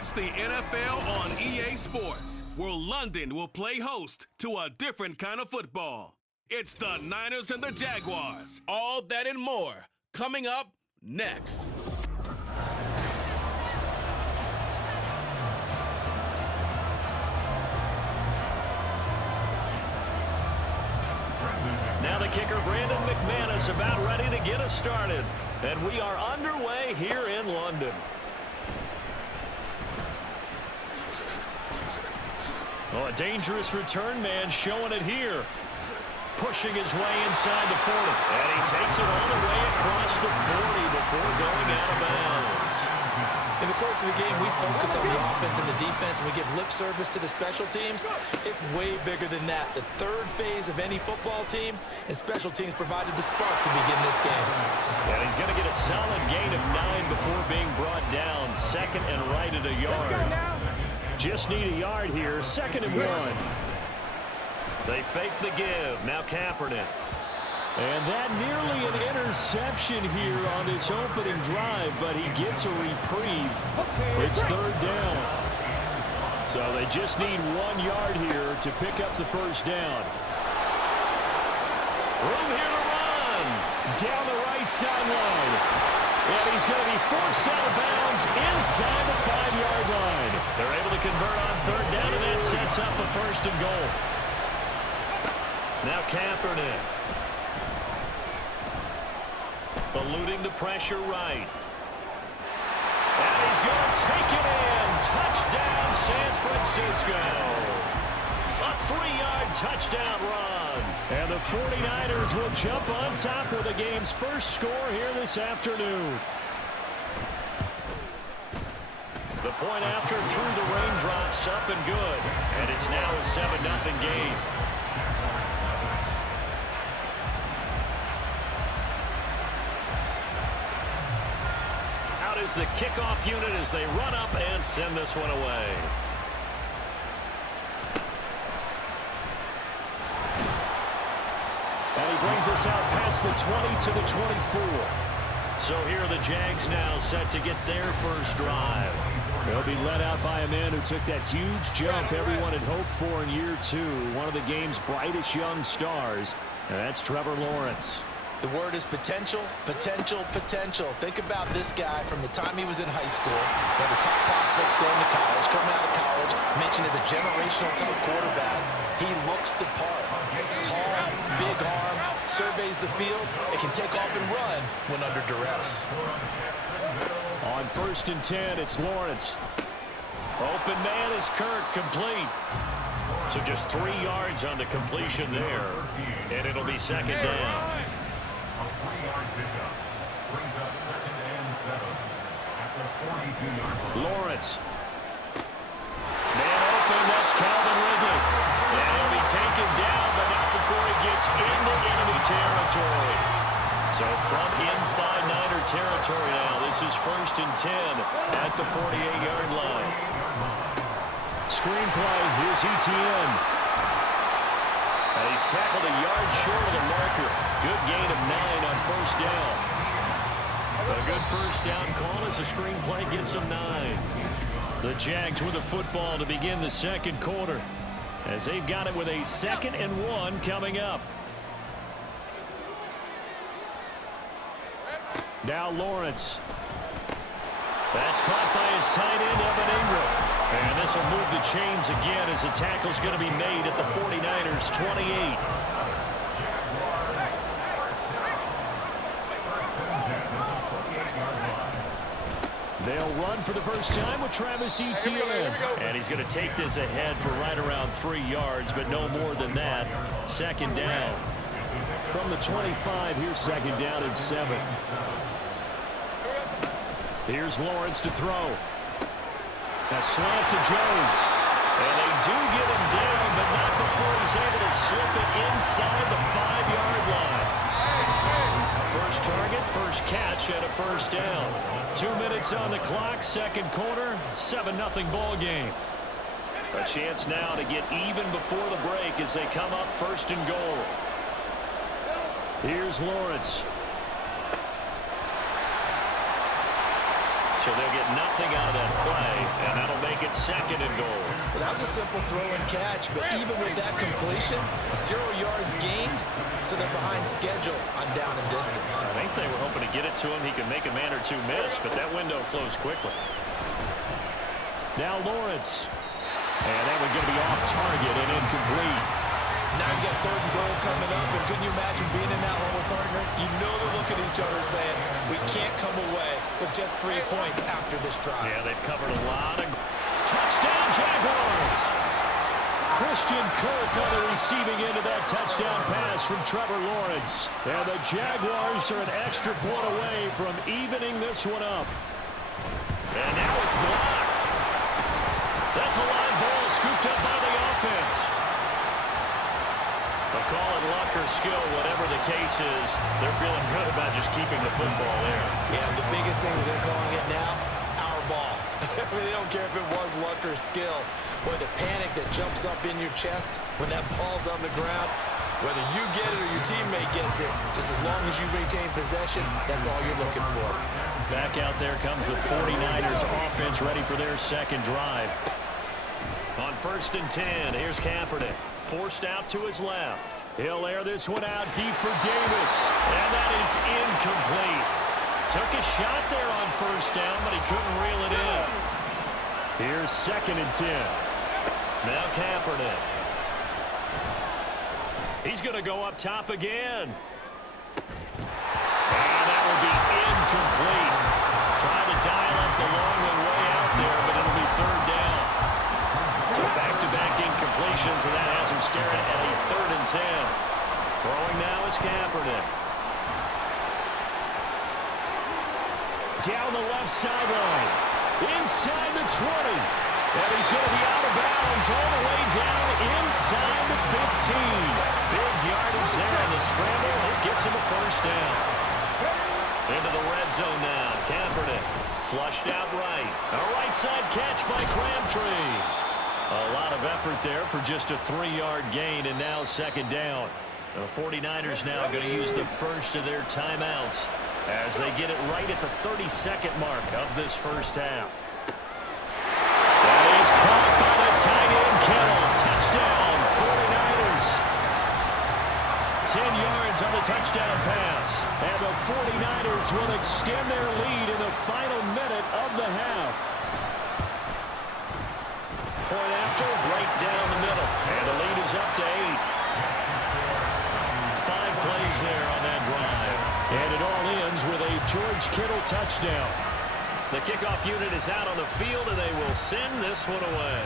It's the NFL on EA Sports, where London will play host to a different kind of football. It's the Niners and the Jaguars. All that and more coming up next. Now the kicker, Brandon McManus, about ready to get us started. And we are underway here in London. Oh, a dangerous return man showing it here. Pushing his way inside the 40. And he takes it all the way across the 40 before going out of bounds. In the course of the game, we focus on the offense and the defense, and we give lip service to the special teams. It's way bigger than that. The third phase of any football team, and special teams provided the spark to begin this game. And he's going to get a solid gain of 9 before being brought down. Second and right at a yard. Just need a yard here. Second and 1. They fake the give. Now Kaepernick. And that nearly an interception here on this opening drive, but he gets a reprieve. It's third down. So they just need 1 yard here to pick up the first down. Room here to run. Down the right sideline. And he's going to be forced out of bounds inside the 5-yard line. They're able to convert on third down, and that sets up a first and goal. Now Kaepernick. Eluding the pressure right. And he's going to take it in. Touchdown, San Francisco. A 3-yard touchdown run. And the 49ers will jump on top with the game's first score here this afternoon. The point after through the raindrops, up and good. And it's now a 7-0 game. Is the kickoff unit as they run up and send this one away. And he brings us out past the 20 to the 24. So here are the Jags now set to get their first drive. They'll be led out by a man who took that huge jump everyone had hoped for in year 2. One of the game's brightest young stars, and that's Trevor Lawrence. The word is potential, potential, potential. Think about this guy from the time he was in high school, one of the top prospects going to college, coming out of college, mentioned as a generational type quarterback. He looks the part. Tall, big arm, surveys the field, and can take off and run when under duress. On 1st and 10, it's Lawrence. Open man is Kirk, complete. So just 3 yards on the completion there, and it'll be second down. Lawrence. Man open, that's Calvin Ridley. And he'll be taken down, but not before he gets into enemy territory. So from inside Niner territory now, this is 1st and 10 at the 48-yard line. Screenplay, here's ETN. And he's tackled a yard short of the marker. Good gain of 9 on 1st down. A good first down call as the screenplay gets them 9. The Jags with the football to begin the second quarter, as they've got it with a 2nd and 1 coming up. Now Lawrence. That's caught by his tight end, Evan Ingram. And this will move the chains again as the tackle's going to be made at the 49ers' 28. They'll run for the first time with Travis Etienne. And he's going to take this ahead for right around 3 yards, but no more than that. Second down. From the 25, here's second down and 7. Here's Lawrence to throw. A slant to Jones. And they do get him down, but not before he's able to slip it inside the 5-yard line. First target, first catch, and a first down. 2 minutes on the clock, second quarter, 7-0 ball game. A chance now to get even before the break as they come up 1st and goal. Here's Lawrence. So they'll get nothing out of that play, and that'll make it 2nd and goal. Well, that was a simple throw and catch, but even with that completion, 0 yards gained, so they're behind schedule on down and distance. I think they were hoping to get it to him. He could make a man or two miss, but that window closed quickly. Now Lawrence. And that one's going to be off target and incomplete. Now you got 3rd and goal coming up, and couldn't you imagine being in that hole, partner? You know they're looking at each other saying, we can't come away with just 3 points after this drive. Yeah, they've covered a lot of... Touchdown, Jaguars! Christian Kirk on the receiving end of that touchdown pass from Trevor Lawrence. And the Jaguars are an extra point away from evening this one up. And now it's blocked. That's a line ball scooped up by the offense. They'll call it luck or skill, whatever the case is. They're feeling good about just keeping the football there. Yeah, the biggest thing that they're calling it now, our ball. They don't care if it was luck or skill. But the panic that jumps up in your chest when that ball's on the ground, whether you get it or your teammate gets it, just as long as you maintain possession, that's all you're looking for. Back out there comes the 49ers offense ready for their 2nd drive. On 1st and 10, here's Kaepernick. Forced out to his left. He'll air this one out deep for Davis. And that is incomplete. Took a shot there on 1st down, but he couldn't reel it in. Here's 2nd and 10. Now Kaepernick. He's going to go up top again. And that will be incomplete. Trying to dial up the long one way out there, but it'll be 3rd down. So back-to-back incompletions, and that has him staring at a 3rd and 10. Throwing now is Kaepernick. Down the left sideline. Inside the 20. And he's going to be out of bounds all the way down inside the 15. Big yardage there in the scramble. It gets him a 1st down. Into the red zone now. Kaepernick flushed out right. A right side catch by Crabtree. A lot of effort there for just a 3-yard gain, and now 2nd down. The 49ers now going to use the first of their timeouts as they get it right at the 32nd mark of this 1st half. That is caught by the tight end Kittle. Touchdown, 49ers. 10 yards on the touchdown pass. And the 49ers will extend their lead in the final minute of the half. Point after, right down the middle. And the lead is up to 8. 5 plays there on that drive. And it all ends with a George Kittle touchdown. The kickoff unit is out on the field, and they will send this one away.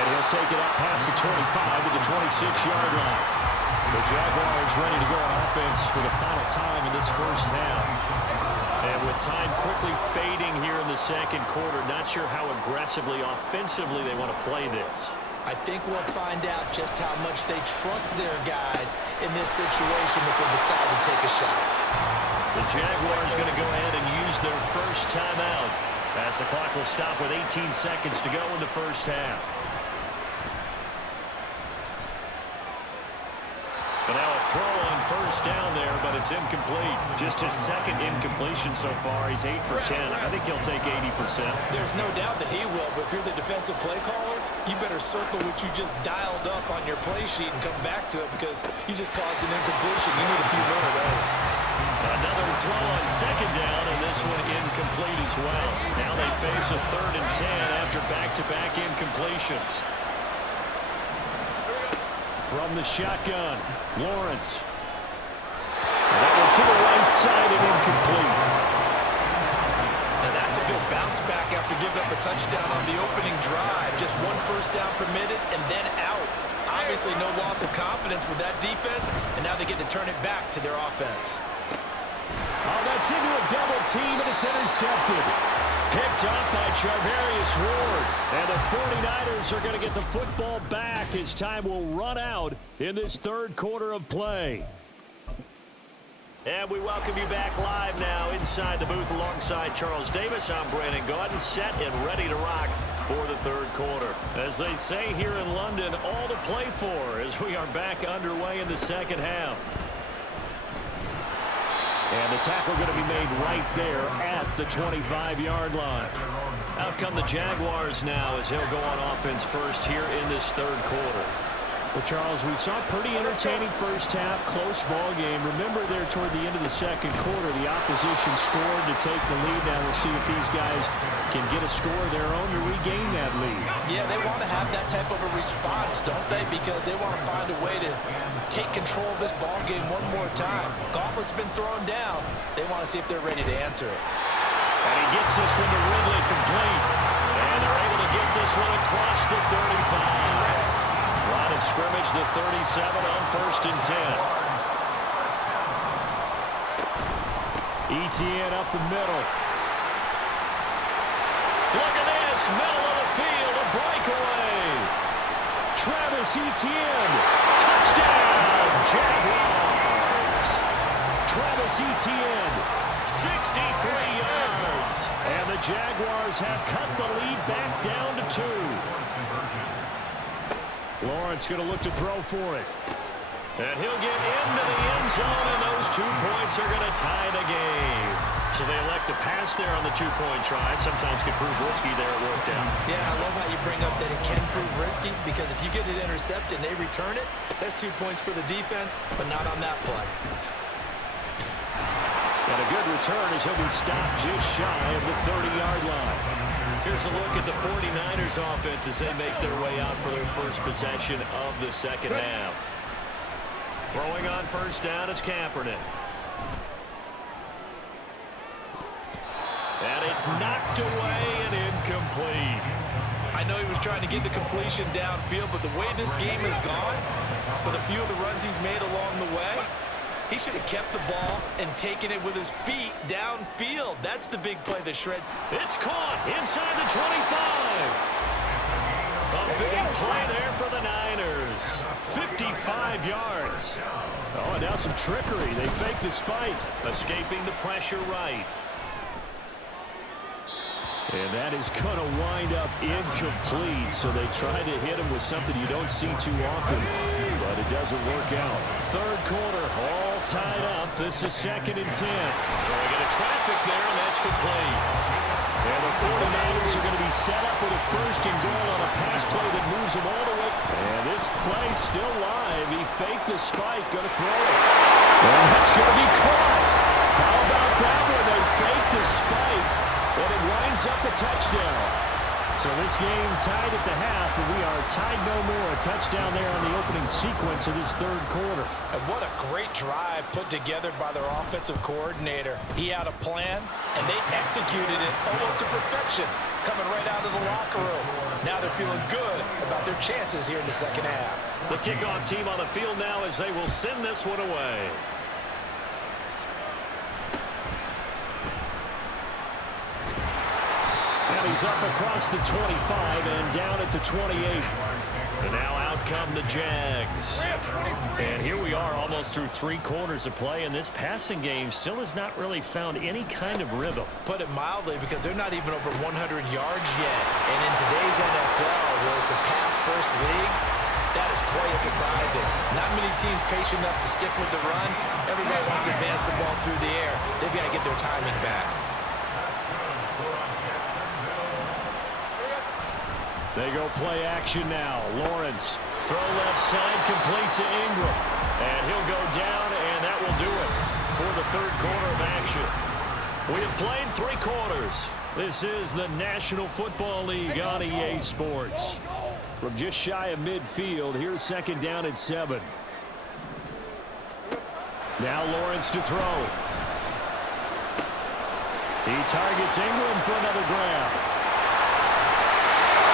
And he'll take it up past the 25 to the 26-yard line. The Jaguars ready to go on offense for the final time in this 1st half. And with time quickly fading here in the 2nd quarter, not sure how aggressively, offensively they want to play this. I think we'll find out just how much they trust their guys in this situation if they decide to take a shot. The Jaguars going to go ahead and use their first timeout as the clock will stop with 18 seconds to go in the 1st half. And now a throw on 1st down there, but it's incomplete. Just his 2nd incompletion so far. He's 8 for 10. I think he'll take 80%. There's no doubt that he will, but if you're the defensive play caller, you better circle what you just dialed up on your play sheet and come back to it because you just caused an incompletion. You need a few more of those. Another throw on 2nd down, and this one incomplete as well. Now they face a 3rd and 10 after back-to-back incompletions. From the shotgun, Lawrence. And that one to the right side and incomplete. Now that's a good bounce back after giving up a touchdown on the opening drive. Just 1 1st down permitted and then out. Obviously no loss of confidence with that defense, and now they get to turn it back to their offense. Oh, that's into a double team, and it's intercepted. Picked up by Charvarius Ward. And the 49ers are going to get the football back as time will run out in this 3rd quarter of play. And we welcome you back live now inside the booth alongside Charles Davis. I'm Brandon Gaudin, set and ready to rock for the 3rd quarter. As they say here in London, all to play for as we are back underway in the 2nd half. And the tackle going to be made right there at the 25-yard line. Out come the Jaguars now as he'll go on offense first here in this third quarter. Well, Charles, we saw a pretty entertaining first half, close ball game. Remember there toward the end of the second quarter, the opposition scored to take the lead. Now we'll see if these guys can get a score of their own to regain that lead. Yeah, they want to have that type of a response, don't they? Because they want to find a way to take control of this ball game one more time. Gauntlet's been thrown down. They want to see if they're ready to answer it. And he gets this one to Ridley complete. And they're able to get this one across the 35. Line of scrimmage, the 37 on 1st and 10. Etienne up the middle. Look at this, middle of the field, a breakaway. Travis Etienne, touchdown, Jaguars. Travis Etienne, 63 yards. And the Jaguars have cut the lead back down to 2. Lawrence going to look to throw for it. And he'll get into the end zone, and those 2 points are going to tie the game. So they elect to pass there on the 2-point try. Sometimes can prove risky there. It worked out. Yeah, I love how you bring up that it can prove risky, because if you get it intercepted and they return it, that's 2 points for the defense, but not on that play. And a good return as he'll be stopped just shy of the 30-yard line. Here's a look at the 49ers offense as they make their way out for their first possession of the second half. Throwing on first down is Kaepernick. And it's knocked away and incomplete. I know he was trying to get the completion downfield, but the way this game has gone, with a few of the runs he's made along the way, he should have kept the ball and taken it with his feet downfield. That's the big play that shred. It's caught inside the 25. A big play there for the Niners. 55 yards. Oh, and now some trickery. They fake the spike. Escaping the pressure right. And that is going to wind up incomplete. So they try to hit him with something you don't see too often, but it doesn't work out. Third quarter, all tied up. This is 2nd and 10. Throwing into traffic there, and that's complete. And the 49ers are going to be set up with a 1st and goal on a pass play that moves them all the way. And this play still live. He faked the spike, going to throw it. And that's going to be caught. How about that one? They faked the spike, and it winds up a touchdown. So this game tied at the half, but we are tied no more. A touchdown there on the opening sequence of this third quarter. And what a great drive put together by their offensive coordinator. He had a plan, and they executed it almost to perfection, coming right out of the locker room. Now they're feeling good about their chances here in the second half. The kickoff team on the field now as they will send this one away. And he's up across the 25 and down at the 28. And now out come the Jags. And here we are almost through 3 quarters of play, and this passing game still has not really found any kind of rhythm. Put it mildly, because they're not even over 100 yards yet. And in today's NFL, where it's a pass-first league, that is quite surprising. Not many teams patient enough to stick with the run. Everybody wants to advance the ball through the air. They've got to get their timing back. They go play action now. Lawrence, throw left side, complete to Ingram. And he'll go down, and that will do it for the third quarter of action. We have played 3 quarters. This is the National Football League on EA Sports. From just shy of midfield, here's 2nd down and 7. Now Lawrence to throw. He targets Ingram for another grab.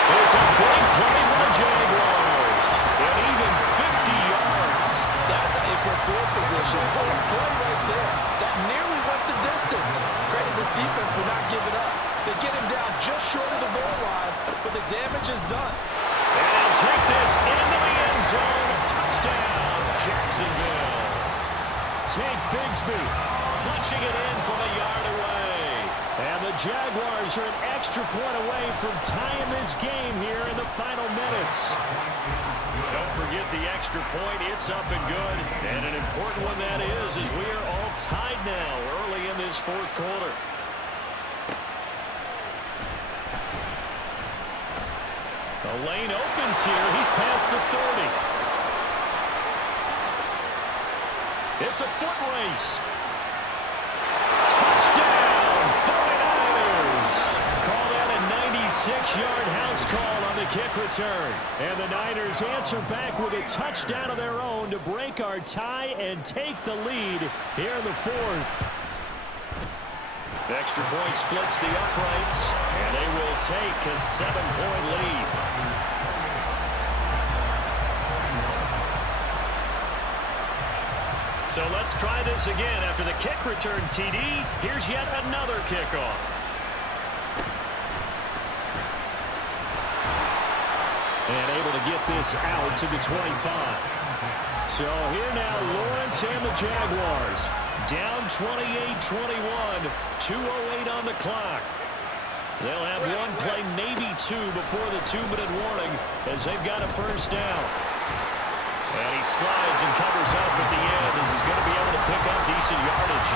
It's a big play for the Jaguars. And even 50 yards. That's how you put field position. What a play right there. That nearly went the distance. Credit this defense for not giving up. They get him down just short of the goal line, but the damage is done. And he'll take this into the end zone. Touchdown, Jacksonville. Tank Bigsby punching it in from a yard away. And the Jaguars are an extra point away from tying this game here in the final minutes. Don't forget the extra point. It's up and good. And an important one that is, as we are all tied now early in this fourth quarter. The lane opens here. He's past the 30. It's a foot race. Touchdown, 49ers. Call that a 96-yard house call on the kick return. And the Niners answer back with a touchdown of their own to break our tie and take the lead here in the fourth. The extra point splits the uprights, and they will take a 7-point lead. So let's try this again. After the kick return TD, here's yet another kickoff. And able to get this out to the 25. So here now, Lawrence and the Jaguars. Down 28-21, 2:08 on the clock. They'll have one play, maybe two, before the 2-minute warning as they've got a first down. And he slides and covers up at the end as he's going to be able to pick up decent yardage.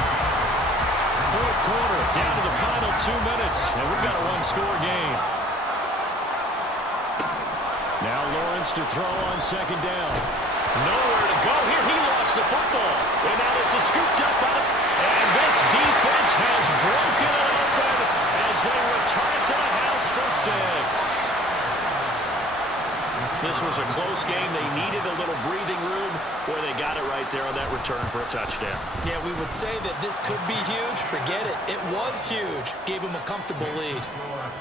Fourth quarter, down to the final 2 minutes, and we've got a one-score game. Now Lawrence to throw on second down. Nowhere to go here. He lost the football. And now it's a scooped up by it. And this defense has broken it open as they return it to the house for 6. This was a close game. They needed a little breathing room where they got it right there on that return for a touchdown. Yeah, we would say that this could be huge. Forget it. It was huge. Gave them a comfortable lead.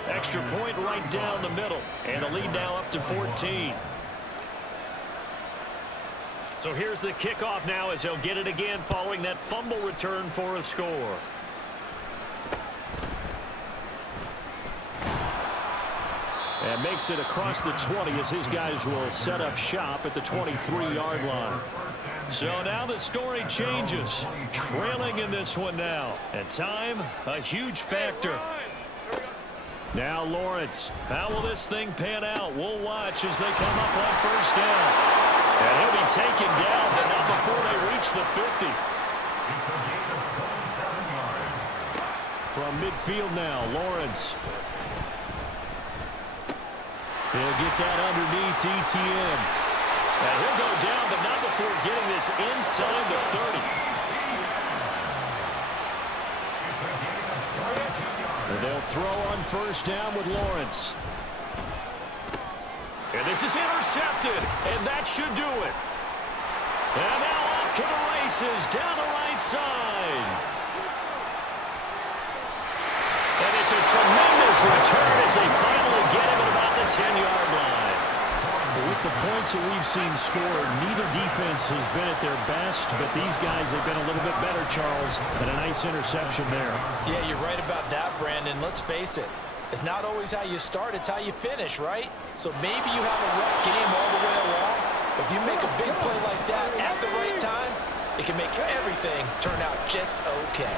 Extra point right down the middle. And the lead now up to 14. So here's the kickoff now as he'll get it again following that fumble return for a score. And makes it across the 20 as his guys will set up shop at the 23-yard line. So now the story changes. Trailing in this one now. And time, a huge factor. Now Lawrence. How will this thing pan out? We'll watch as they come up on first down. And he'll be taken down, but not before they reach the 50. From midfield now, Lawrence. He'll get that underneath ETN. And he'll go down, but not before getting this inside the 30. And they'll throw on first down with Lawrence. And this is intercepted, and that should do it. And now off to the races, down the right side. And it's a tremendous return as they finally get him at about the 10-yard line. With the points that we've seen scored, neither defense has been at their best, but these guys have been a little bit better, Charles, and a nice interception there. Yeah, you're right about that, Brandon. Let's face it. It's not always how you start, it's how you finish, right? So maybe you have a rough game all the way along, but if you make a big play like that at the right time, it can make everything turn out just okay.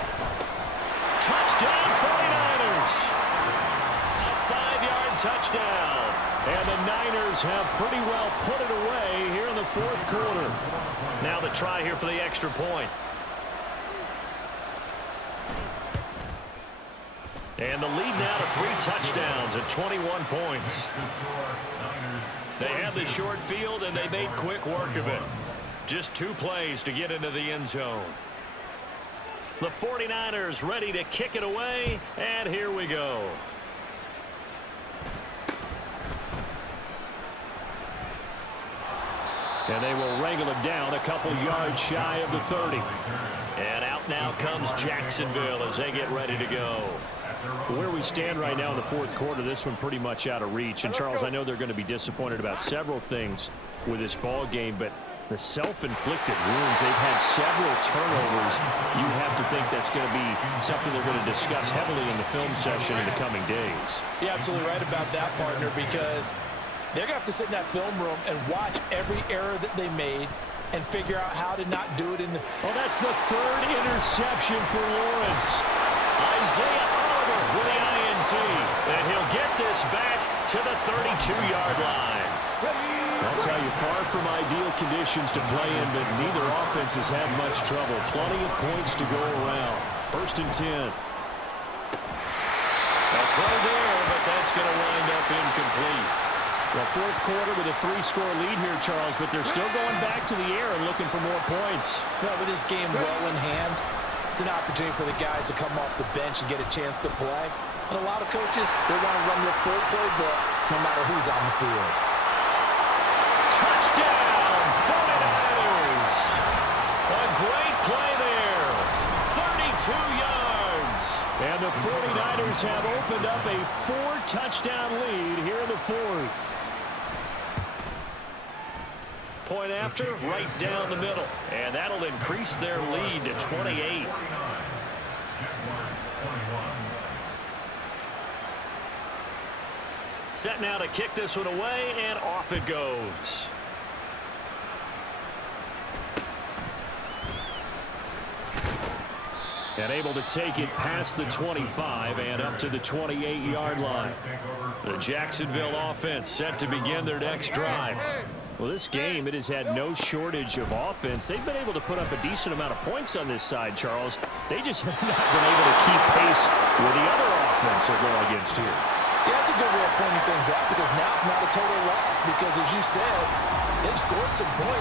Touchdown 49ers! A 5-yard touchdown. And the Niners have pretty well put it away here in the fourth quarter. Now the try here for the extra point. And the lead now to 3 touchdowns at 21 points. They had the short field, and they made quick work of it. Just 2 plays to get into the end zone. The 49ers ready to kick it away, and here we go. And they will wrangle him down a couple yards shy of the 30. And out now comes Jacksonville as they get ready to go. Where we stand right now in the fourth quarter, this one pretty much out of reach. And, Charles, I know they're going to be disappointed about several things with this ball game, but the self-inflicted wounds, they've had several turnovers. You have to think that's going to be something they're going to discuss heavily in the film session in the coming days. You're absolutely right about that, partner, because they're going to have to sit in that film room and watch every error that they made and figure out how to not do it in the... Oh, that's the 3rd interception for Lawrence. Isaiah Oliver with the INT. And he'll get this back to the 32-yard line. That's how tell you, far from ideal conditions to play in, but neither offense has had much trouble. Plenty of points to go around. 1st and 10. A throw there, but that's going to wind up incomplete. Well, 4th quarter with a 3-score lead here, Charles, but they're still going back to the air and looking for more points. Well, with this game well in hand, it's an opportunity for the guys to come off the bench and get a chance to play. And a lot of coaches, they want to run their full playbook no matter who's on the field. Touchdown, 49ers. A great play there. 32 yards. And the 49ers have opened up a 4-touchdown lead here in the 4th. Point after, right down the middle. And that'll increase their lead to 28. Set now to kick this one away, and off it goes. And able to take it past the 25 and up to the 28-yard line. The Jacksonville offense set to begin their next drive. Well, this game, it has had no shortage of offense. They've been able to put up a decent amount of points on this side, Charles. They just have not been able to keep pace with the other offense they're going against here. Yeah, that's a good way of pointing things out because now it's not a total loss because, as you said, they've scored some points.